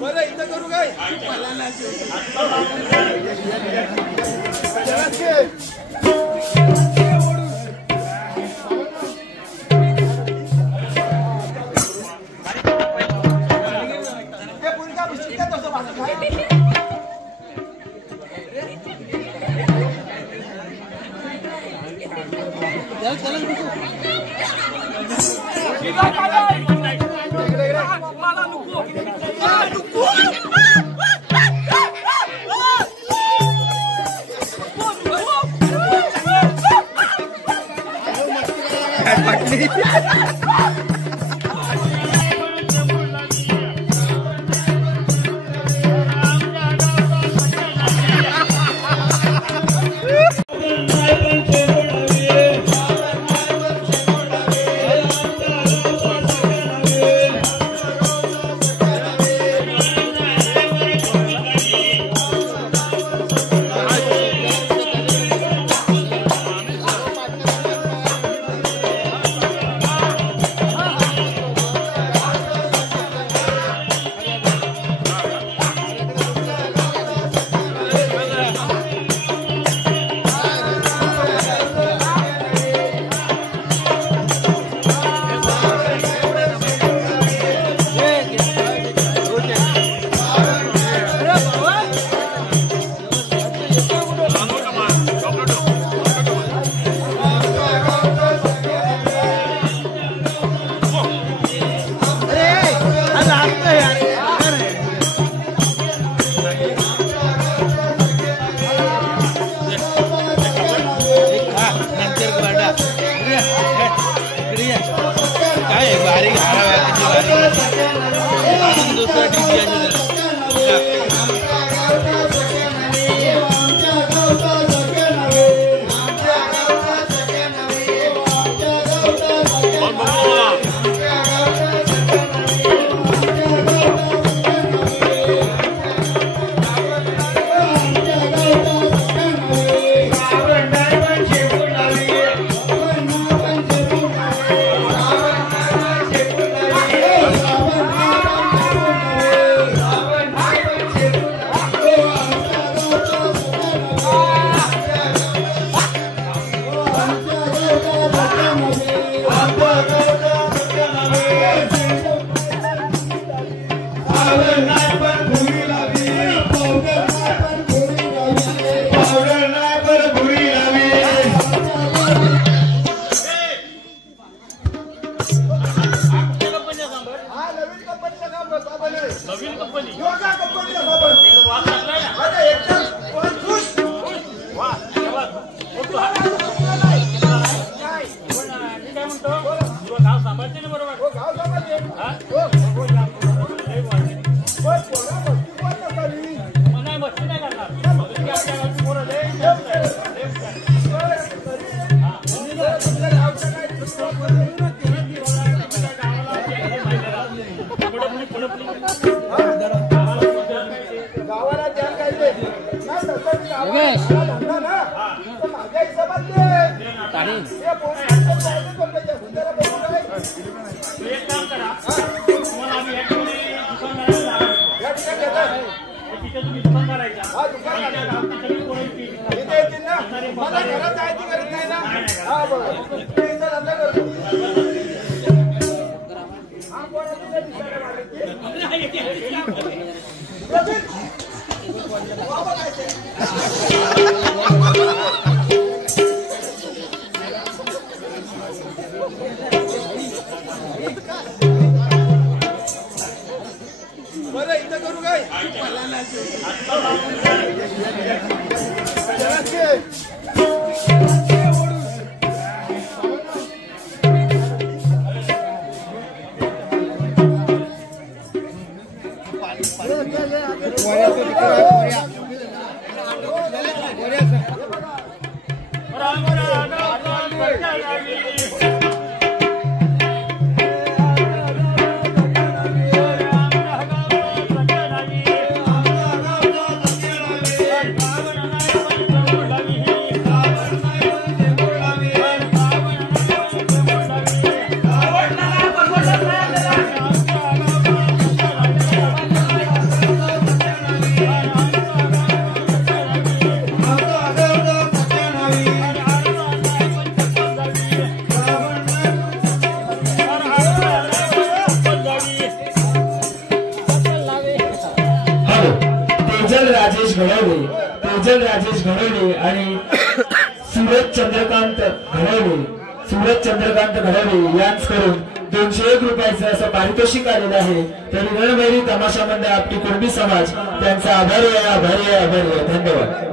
बरं इथं करू काय घडवले, तेजल राजेश घडवले आणि सूरज चंद्रकांत घडवले यांच्याकडून 201 रुपयाचं असं पारितोषिक आलेलं आहे. तरी रणभैरी तमाशा मंडळ आपली कुणबी समाज त्यांचा आभारी आहे. धन्यवाद.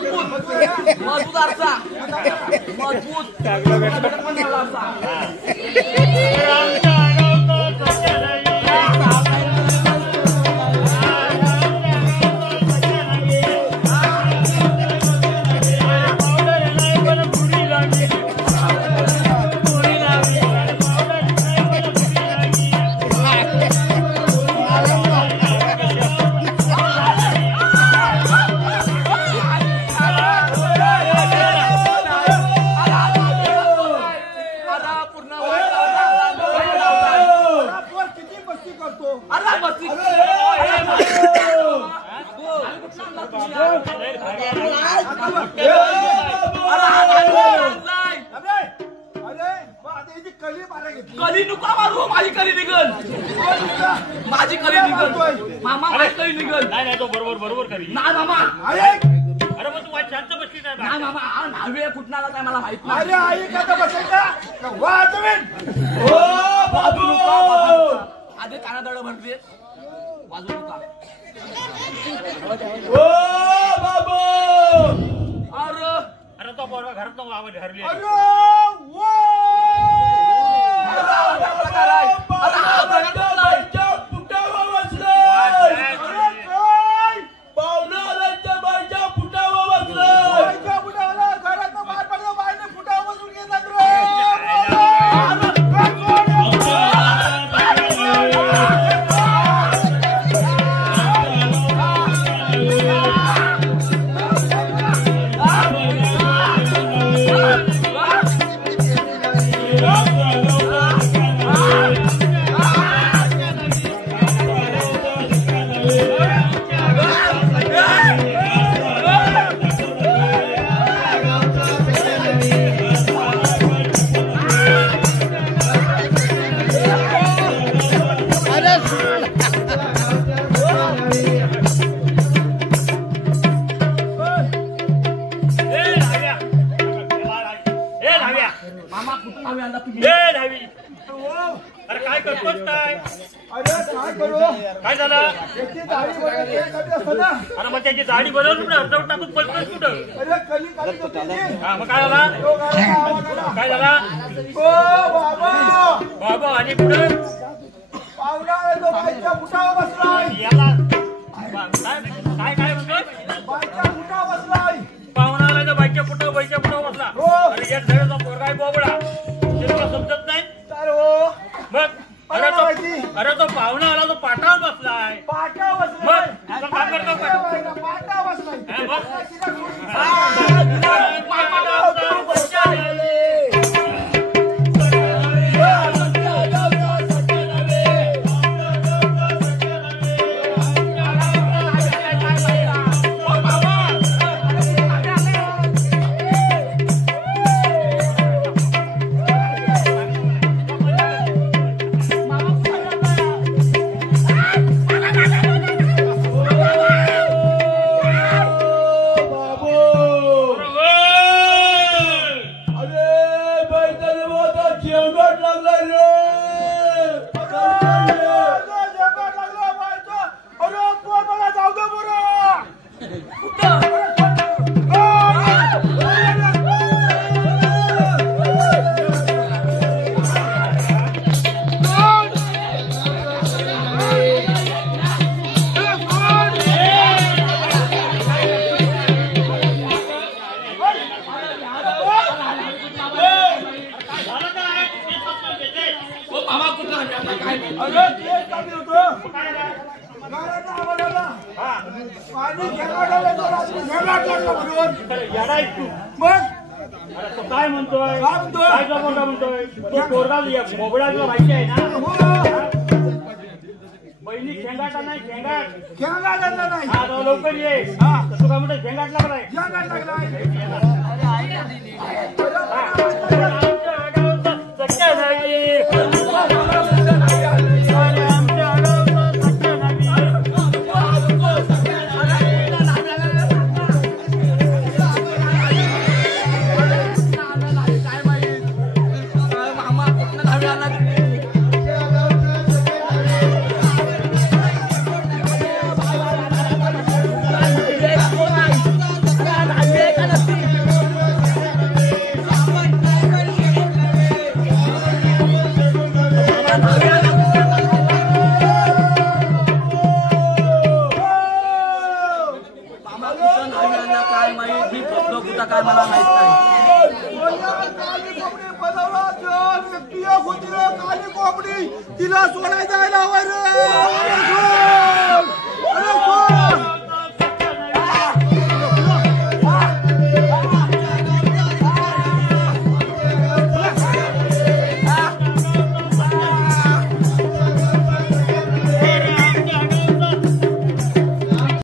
मजबूत आरसा मजबूत कली नुका मारू माझी कली निघल माझी कली निघल मामा माझी कली निघल नाही तो बरोबर करी नाही मामा अरे मग तू शांत बसली नाही मामा नावे फुटणार काय मला माहित नाही अरे आई का बसायचा वाजवेन ओ बाबू आधी कानादड भरते वाजू नका ओ बाबू अरे तो पोरगा घरात नको आवाज हरली अरे वो अरे काय करतोस काय अरे काय करू काय झालं त्याची दाढी बनवते कधी असतं ना अरे मग त्याची दाढी बनवून कुठे अर्धवट टाकून पलतोस कुठं अरे कली काढत होती ती. हा मग काय झाला तो गावाला आवाज आला. काय झाला ओ बाबा बाबा आणि पुढे पाहुणा आहे तो बाईच्या फुटावर बसलाय याला काय काय म्हणतोय बाईच्या फुटावर बसलाय पाहुणा आला तर बाईच्या पुढं बसला हो. अरे एक धड्याचा पोरगा आहे बोबडा ते तुला समजत नाही तर हो मग मला माहिती. अरे तो पाहुणा आला तो पाटावर बसलाय पाटावर मग बसलाय तुला काय करतो काय पाटावर बसलाय हा, मग? काय म्हणतोय काय म्हणतोय तो पोरगा बोबडाला माहिती आहे ना बहिणी खेंगाटा नाही खेंगाट नाही हा लवकर ये तू काय म्हणतो खेंगाट लागलाय लागलाय